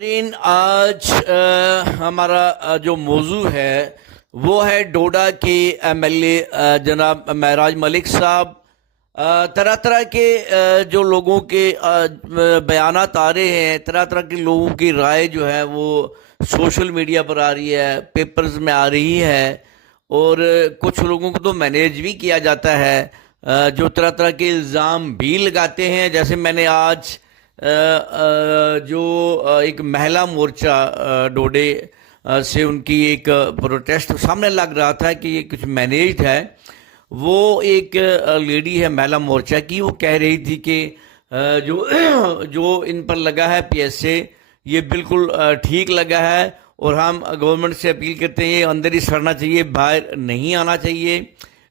آج ہمارا جو موضوع ہے وہ ہے ڈوڈا کے ایم ایل اے جناب معراج ملک صاحب۔ طرح طرح کے جو لوگوں کے بیانات آ رہے ہیں، طرح طرح کے لوگوں کی رائے جو ہے وہ سوشل میڈیا پر آ رہی ہے، پیپرز میں آ رہی ہے، اور کچھ لوگوں کو تو مینیج بھی کیا جاتا ہے جو طرح طرح کے الزام بھی لگاتے ہیں۔ جیسے میں نے آج جو ایک مہلا مورچہ ڈوڈے سے ان کی ایک پروٹیسٹ سامنے لگ رہا تھا کہ یہ کچھ مینیجڈ ہے۔ وہ ایک لیڈی ہے مہلا مورچہ کی، وہ کہہ رہی تھی کہ جو ان پر لگا ہے پی ایس اے، یہ بالکل ٹھیک لگا ہے، اور ہم گورنمنٹ سے اپیل کرتے ہیں یہ اندر ہی سڑنا چاہیے، باہر نہیں آنا چاہیے۔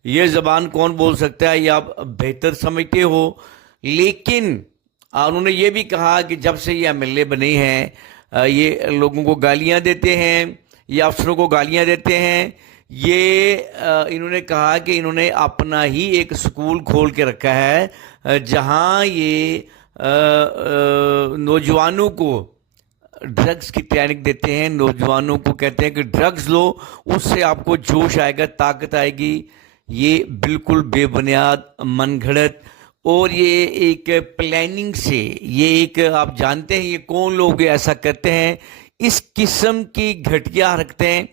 یہ زبان کون بول سکتا ہے، یہ آپ بہتر سمجھتے ہو۔ لیکن انہوں نے یہ بھی کہا کہ جب سے یہ ایم ایل اے بنے ہیں یہ لوگوں کو گالیاں دیتے ہیں، یہ افسروں کو گالیاں دیتے ہیں۔ یہ انہوں نے کہا کہ انہوں نے اپنا ہی ایک سکول کھول کے رکھا ہے جہاں یہ نوجوانوں کو ڈرگز کی ٹریننگ دیتے ہیں، نوجوانوں کو کہتے ہیں کہ ڈرگز لو، اس سے آپ کو جوش آئے گا، طاقت آئے گی۔ یہ بالکل بے بنیاد، من گھڑت، اور یہ ایک پلاننگ سے، یہ ایک آپ جانتے ہیں یہ کون لوگ ایسا کرتے ہیں۔ اس قسم کی گھٹیا حرکتیں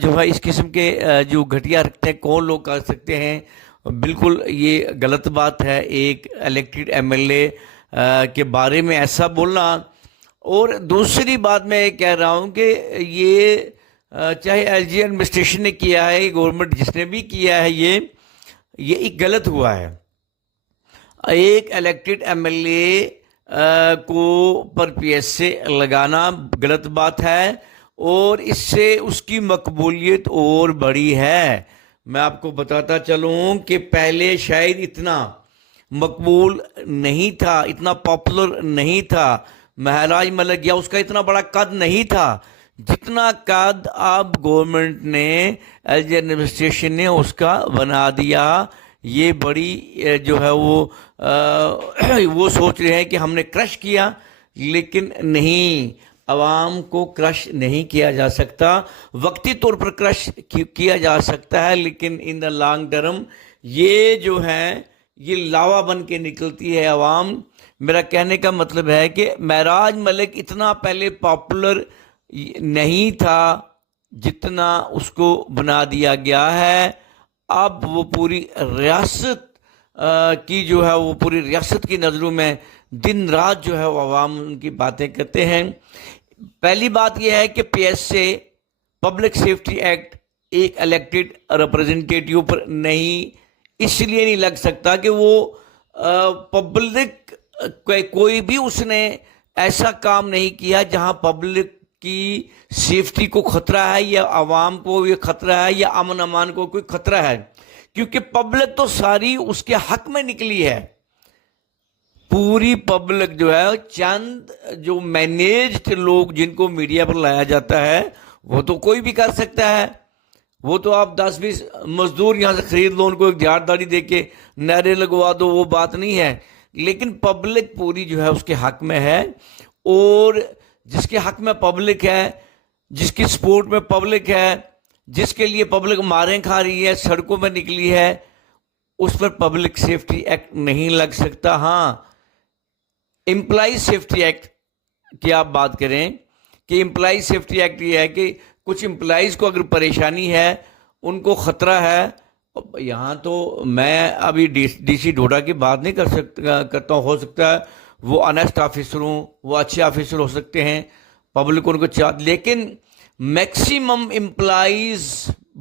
جو ہے، اس قسم کے جو گھٹیا حرکتیں کون لوگ کر سکتے ہیں؟ بالکل یہ غلط بات ہے ایک الیکٹڈ ایم ایل اے کے بارے میں ایسا بولنا۔ اور دوسری بات میں یہ کہہ رہا ہوں کہ یہ چاہے ایل جی ایڈمنسٹریشن نے کیا ہے، گورنمنٹ جس نے بھی کیا ہے، یہ ایک غلط ہوا ہے۔ ایک الیکٹڈ ایم ایل اے کو پر پی ایس اے لگانا غلط بات ہے، اور اس سے اس کی مقبولیت اور بڑی ہے۔ میں آپ کو بتاتا چلوں کہ پہلے شاید اتنا مقبول نہیں تھا، اتنا پاپولر نہیں تھا معراج ملک، یا اس کا اتنا بڑا قد نہیں تھا جتنا قد اب گورنمنٹ نے، ایل جی ایڈمنسٹریشن نے اس کا بنا دیا۔ یہ بڑی جو ہے وہ سوچ رہے ہیں کہ ہم نے کرش کیا، لیکن نہیں، عوام کو کرش نہیں کیا جا سکتا۔ وقتی طور پر کرش کیا جا سکتا ہے، لیکن ان دا لانگ ٹرم یہ جو ہے یہ لاوا بن کے نکلتی ہے عوام۔ میرا کہنے کا مطلب ہے کہ معراج ملک اتنا پہلے پاپولر نہیں تھا جتنا اس کو بنا دیا گیا ہے۔ اب وہ پوری ریاست کی جو ہے، وہ پوری ریاست کی نظروں میں دن رات جو ہے وہ عوام ان کی باتیں کرتے ہیں۔ پہلی بات یہ ہے کہ P S A, public safety act, ایک الیکٹڈ ریپرزنٹیٹیو پر نہیں، اس لیے نہیں لگ سکتا کہ وہ پبلک کوئی بھی اس نے ایسا کام نہیں کیا جہاں پبلک کی سیفٹی کو خطرہ ہے، یا عوام کو یہ خطرہ ہے، یا امن امان کو کوئی خطرہ ہے، کیونکہ پبلک تو ساری اس کے حق میں نکلی ہے۔ پوری پبلک جو ہے، چند جو مینیجڈ لوگ جن کو میڈیا پر لایا جاتا ہے، وہ تو کوئی بھی کر سکتا ہے۔ وہ تو آپ 10-20 مزدور یہاں سے خرید لو، ان کو ایک جھاڑ داڑھی دے کے نعرے لگوا دو، وہ بات نہیں ہے۔ لیکن پبلک پوری جو ہے اس کے حق میں ہے، اور جس کے حق میں پبلک ہے، جس کی سپورٹ میں پبلک ہے، جس کے لیے پبلک ماریں کھا رہی ہے، سڑکوں میں نکلی ہے، اس پر پبلک سیفٹی ایکٹ نہیں لگ سکتا۔ ہاں، امپلائیز سیفٹی ایکٹ کی آپ بات کریں کہ امپلائیز سیفٹی ایکٹ یہ ہے کہ کچھ امپلائیز کو اگر پریشانی ہے، ان کو خطرہ ہے، یہاں تو میں ابھی ڈی سی ڈوڈا کی بات نہیں کرتا ہوں، ہو سکتا ہے وہ آنیسٹ آفیسر ہوں، وہ اچھے آفیسر ہو سکتے ہیں، پبلک ان کو چاہتی، لیکن میکسیمم امپلائیز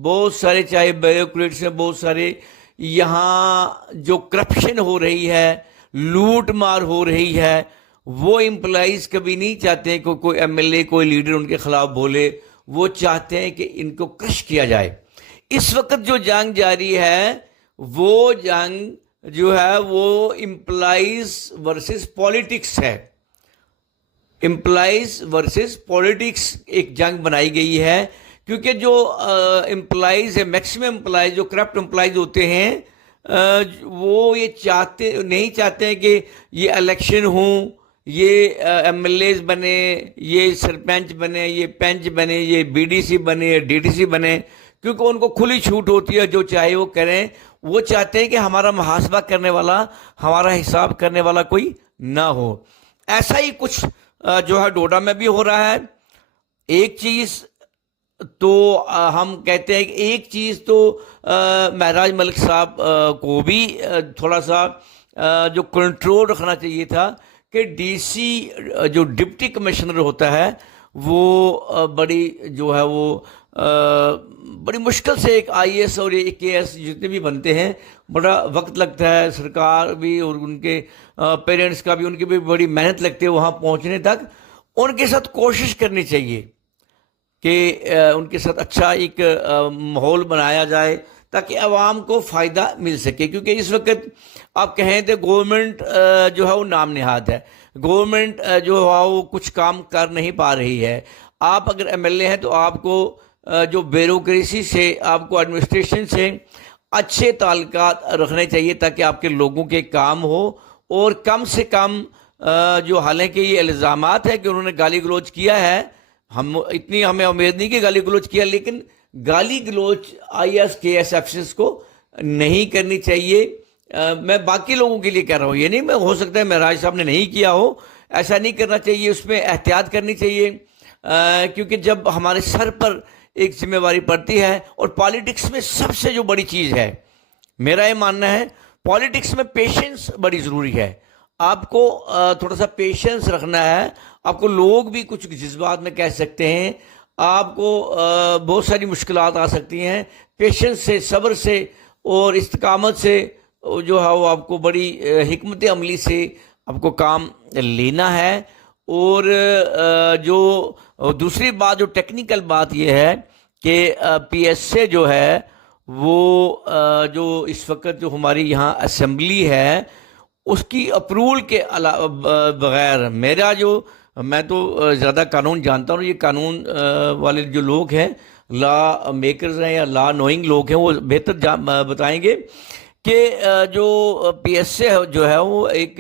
بہت سارے، چاہے بیوروکریٹس ہیں بہت سارے، یہاں جو کرپشن ہو رہی ہے، لوٹ مار ہو رہی ہے، وہ امپلائیز کبھی نہیں چاہتے کہ کوئی ایم ایل اے، کوئی لیڈر ان کے خلاف بولے، وہ چاہتے ہیں کہ ان کو کرش کیا جائے۔ اس وقت جو جنگ جاری ہے، وہ جنگ جو ہے وہ امپلائیز ورسز پولیٹکس ہے۔ امپلائیز ورسز پولیٹکس ایک جنگ بنائی گئی ہے، کیونکہ جو امپلائیز ہے، میکسیمم امپلائیز جو کرپٹ امپلائیز ہوتے ہیں، وہ یہ نہیں چاہتے ہیں کہ یہ الیکشن ہوں، یہ ایم ایل ایز بنے، یہ سرپنچ بنے، یہ پنچ بنے، یہ بی ڈی سی بنے، یہ ڈی ٹی سی بنے، کیونکہ ان کو کھلی چھوٹ ہوتی ہے، جو چاہے وہ کریں. وہ چاہتے ہیں کہ ہمارا محاسبہ کرنے والا، ہمارا حساب کرنے والا کوئی نہ ہو. ایسا ہی کچھ جو ہے ڈوڈا میں بھی ہو رہا ہے. ایک چیز تو ہم کہتے ہیں کہ ایک چیز تو مہراج ملک صاحب کو بھی تھوڑا سا جو کنٹرول رکھنا چاہیے تھا کہ ڈی سی جو ڈپٹی کمشنر ہوتا ہے وہ بڑی جو ہے وہ بڑی مشکل سے ایک آئی ایس اور ایک کے ایس جتنے بھی بنتے ہیں بڑا وقت لگتا ہے، سرکار بھی اور ان کے پیرنٹس کا بھی، ان کی بھی بڑی محنت لگتی ہے وہاں پہنچنے تک. ان کے ساتھ کوشش کرنی چاہیے کہ ان کے ساتھ اچھا ایک ماحول بنایا جائے تاکہ عوام کو فائدہ مل سکے. کیونکہ اس وقت آپ کہیں تو گورنمنٹ جو ہے وہ نام نہاد ہے، گورنمنٹ جو ہے وہ کچھ کام کر نہیں پا رہی ہے. آپ اگر ایم ایل اے ہیں تو آپ کو جو بیوروکریسی سے، آپ کو ایڈمنسٹریشن سے اچھے تعلقات رکھنے چاہیے تاکہ آپ کے لوگوں کے کام ہو. اور کم سے کم جو حالانکہ یہ الزامات ہے کہ انہوں نے گالی گلوچ کیا ہے، اتنی ہمیں امید نہیں کہ گالی گلوچ کیا، لیکن گالی گلوچ آئی ایس کے ایس افسرز کو نہیں کرنی چاہیے. میں باقی لوگوں کے لیے کہہ رہا ہوں، یہ نہیں میں ہو سکتا ہے مہراج صاحب نے نہیں کیا ہو، ایسا نہیں کرنا چاہیے. اس میں احتیاط کرنی چاہیے کیونکہ جب ہمارے سر پر ایک ذمہ داری پڑتی ہے، اور پالیٹکس میں سب سے جو بڑی چیز ہے، میرا یہ ماننا ہے پالیٹکس میں پیشنس بڑی ضروری ہے. آپ کو تھوڑا سا پیشنس رکھنا ہے. آپ کو لوگ بھی کچھ جذبات میں کہہ سکتے ہیں، آپ کو بہت ساری مشکلات آ سکتی ہیں. پیشنس سے، صبر سے اور استقامت سے جو ہے وہ آپ کو بڑی حکمت عملی سے آپ کو کام لینا ہے. اور جو دوسری بات، جو ٹیکنیکل بات یہ ہے کہ پی ایس اے جو ہے وہ جو اس وقت جو ہماری یہاں اسمبلی ہے اس کی اپروول کے بغیر، میں تو زیادہ قانون جانتا ہوں، یہ قانون والے جو لوگ ہیں، لا میکرز ہیں یا لا نوئنگ لوگ ہیں، وہ بہتر بتائیں گے کہ جو پی ایس اے جو ہے وہ ایک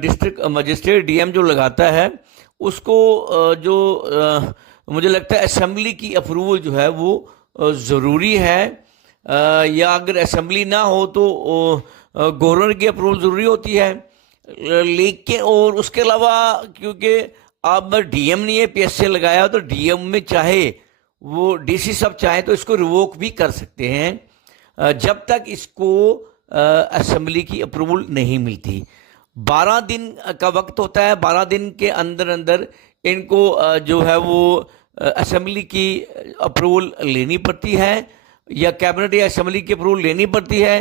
ڈسٹرکٹ مجسٹریٹ ڈی ایم جو لگاتا ہے، اس کو جو مجھے لگتا ہے اسمبلی کی اپروول جو ہے وہ ضروری ہے. یا اگر اسمبلی نہ ہو تو گورنر کی اپروول ضروری ہوتی ہے. لیکن اور اس کے علاوہ کیونکہ اب ڈی ایم نے یہ پی ایس سے لگایا تو ڈی ایم میں چاہے وہ ڈی سی صاحب چاہیں تو اس کو ریووک بھی کر سکتے ہیں جب تک اس کو اسمبلی کی اپروول نہیں ملتی. 12 دن کا وقت ہوتا ہے، 12 دن کے اندر ان کو جو ہے وہ اسمبلی کی اپروول لینی پڑتی ہے، یا کیبنٹ یا اسمبلی کی اپروول لینی پڑتی ہے.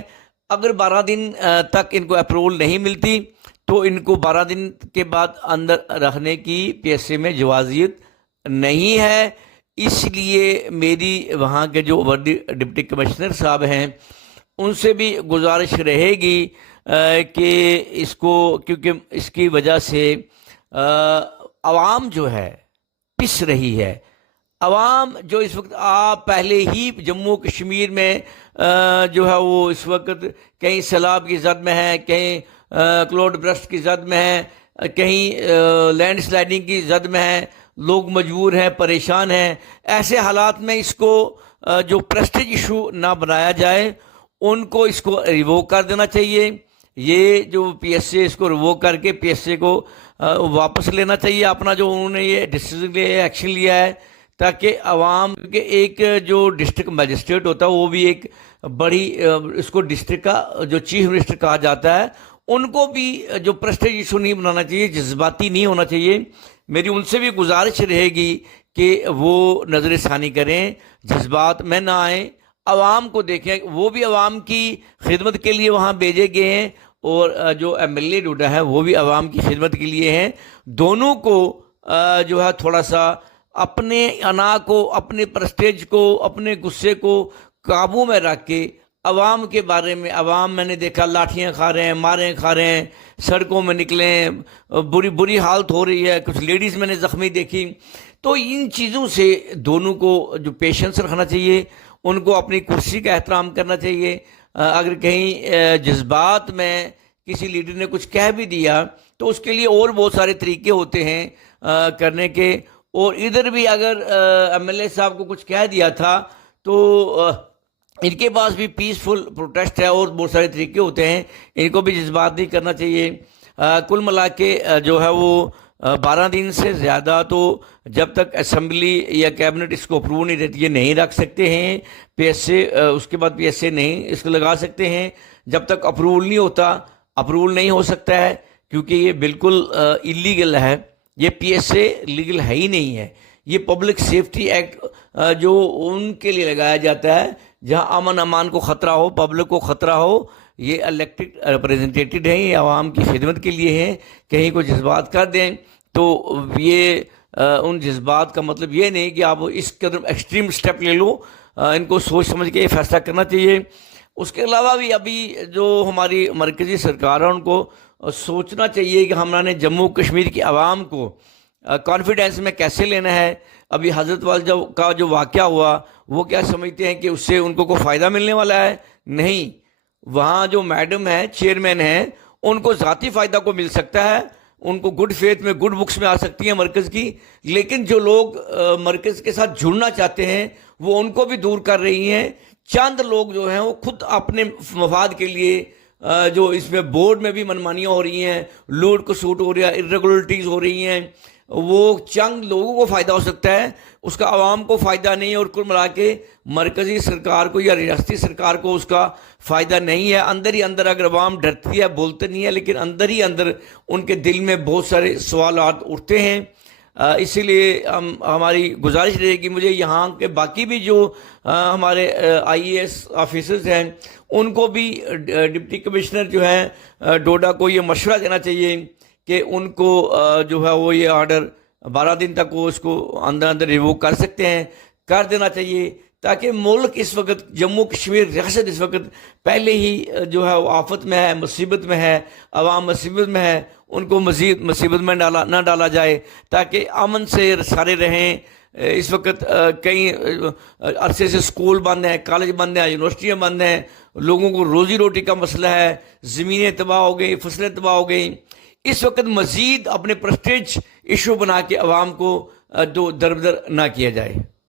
اگر 12 دن تک ان کو اپروول نہیں ملتی تو ان کو 12 دن کے بعد اندر رکھنے کی پی ایس اے میں جوازیت نہیں ہے. اس لیے میری وہاں کے جو ڈپٹی کمشنر صاحب ہیں ان سے بھی گزارش رہے گی کہ اس کو، کیونکہ اس کی وجہ سے عوام جو ہے پس رہی ہے. عوام جو اس وقت پہلے ہی جموں کشمیر میں جو ہے وہ اس وقت کہیں سیلاب کی زد میں ہے، کہیں کلاؤڈ برسٹ کی زد میں ہے، کہیں لینڈ سلائڈنگ کی زد میں ہے. لوگ مجبور ہیں، پریشان ہیں. ایسے حالات میں اس کو جو پریسٹیج ایشو نہ بنایا جائے، ان کو اس کو ریووک کر دینا چاہیے. یہ جو پی ایس اے اس کو ریووک کر کے پی ایس اے کو واپس لینا چاہیے اپنا جو انہوں نے یہ ڈیسیژن لیا ہے، ایکشن لیا ہے، تاکہ عوام کے ایک جو ڈسٹرکٹ مجسٹریٹ ہوتا ہے وہ بھی ایک بڑی اس کو ڈسٹرکٹ کا جو چیف منسٹر کہا جاتا ہے، ان کو بھی جو پریسٹیج ایشو نہیں بنانا چاہیے، جذباتی نہیں ہونا چاہیے. میری ان سے بھی گزارش رہے گی کہ وہ نظر ثانی کریں، جذبات میں نہ آئیں، عوام کو دیکھیں. وہ بھی عوام کی خدمت کے لیے وہاں بھیجے گئے ہیں، اور جو ایم ایل اے ڈوڈا ہے وہ بھی عوام کی خدمت کے لیے ہیں. دونوں کو جو ہے تھوڑا سا اپنے انا کو، اپنے پرسٹیج کو، اپنے غصے کو قابو میں رکھ کے عوام کے بارے میں، عوام میں نے دیکھا لاٹھیاں کھا رہے ہیں، ماریں کھا رہے ہیں، سڑکوں میں نکلے ہیں، بری حالت ہو رہی ہے، کچھ لیڈیز میں نے زخمی دیکھی. تو ان چیزوں سے دونوں کو جو پیشنس رکھنا چاہیے، ان کو اپنی کرسی کا احترام کرنا چاہیے. اگر کہیں جذبات میں کسی لیڈر نے کچھ کہہ بھی دیا تو اس کے لیے اور بہت سارے طریقے ہوتے ہیں کرنے کے. اور ادھر بھی اگر ایم ایل اے صاحب کو کچھ کہہ دیا تھا تو ان کے پاس بھی پیسفل پروٹیسٹ ہے اور بہت سارے طریقے ہوتے ہیں, ان کو بھی جذبات نہیں کرنا چاہیے. کل ملا کے جو ہے وہ 12 دن سے زیادہ تو جب تک اسمبلی یا کیبنٹ اس کو اپروو نہیں دیتی ہے نہیں رکھ سکتے ہیں. پی ایس اے اس کے بعد پی ایس اے نہیں اس کو لگا سکتے ہیں. جب تک اپروول نہیں ہوتا اپروول نہیں ہو سکتا ہے, کیونکہ یہ بالکل اللیگل ہے. یہ پی ایس اے لیگل ہے ہی نہیں ہے. یہ پبلک سیفٹی ایکٹ جو ان کے لیے لگایا جاتا ہے جہاں امن امان کو خطرہ ہو, پبلک کو خطرہ ہو. یہ الیکٹڈ ریپرزنٹیٹیڈ ہیں, یہ عوام کی خدمت کے لیے ہیں. کہیں کو جذبات کر دیں تو یہ ان جذبات کا مطلب یہ نہیں کہ آپ اس قدر ایکسٹریم سٹیپ لے لو. ان کو سوچ سمجھ کے یہ فیصلہ کرنا چاہیے. اس کے علاوہ بھی ابھی جو ہماری مرکزی سرکار ہے ان کو سوچنا چاہیے کہ ہم نے جموں کشمیر کی عوام کو کانفیڈینس میں کیسے لینا ہے. ابھی حضرت والا کا جو واقعہ ہوا وہ کیا سمجھتے ہیں کہ اس سے ان کو کوئی فائدہ ملنے والا ہے؟ نہیں. وہاں جو میڈم ہے چیئرمین ہیں ان کو ذاتی فائدہ کو مل سکتا ہے, ان کو گڈ فیتھ میں گڈ بکس میں آ سکتی ہیں مرکز کی, لیکن جو لوگ مرکز کے ساتھ جڑنا چاہتے ہیں وہ ان کو بھی دور کر رہی ہیں. چند لوگ جو ہیں وہ خود اپنے مفاد کے لیے جو اس میں بورڈ میں بھی منمانیاں ہو رہی ہیں, لوٹ کسوٹ ہو رہی ہے, ارریگولرٹیز ہو رہی ہیں, وہ چند لوگوں کو فائدہ ہو سکتا ہے, اس کا عوام کو فائدہ نہیں. اور کل ملا کے مرکزی سرکار کو یا ریاستی سرکار کو اس کا فائدہ نہیں ہے. اندر ہی اندر اگر عوام ڈرتی ہے بولتے نہیں ہے, لیکن اندر ہی اندر ان کے دل میں بہت سارے سوالات اٹھتے ہیں. اسی لیے ہماری گزارش رہے گی مجھے یہاں کے باقی بھی جو ہمارے آئی اے ایس آفیسرز ہیں ان کو بھی ڈپٹی کمشنر جو ہیں ڈوڈا کو یہ مشورہ دینا چاہیے کہ ان کو جو ہے وہ یہ آرڈر 12 دن تک وہ اس کو اندر ریووک کر سکتے ہیں, کر دینا چاہیے, تاکہ ملک اس وقت جموں کشمیر ریاست اس وقت پہلے ہی جو ہے وہ آفت میں ہے, مصیبت میں ہے, عوام مصیبت میں ہے, ان کو مزید مصیبت میں نہ ڈالا جائے تاکہ امن سے سارے رہیں. اس وقت کئی عرصے سے اسکول بند ہیں, کالج بند ہیں, یونیورسٹیاں بند ہیں, لوگوں کو روزی روٹی کا مسئلہ ہے, زمینیں تباہ ہو گئی, فصلیں تباہ ہو گئیں. اس وقت مزید اپنے پرسٹیج ایشو بنا کے عوام کو دو دربدر نہ کیا جائے.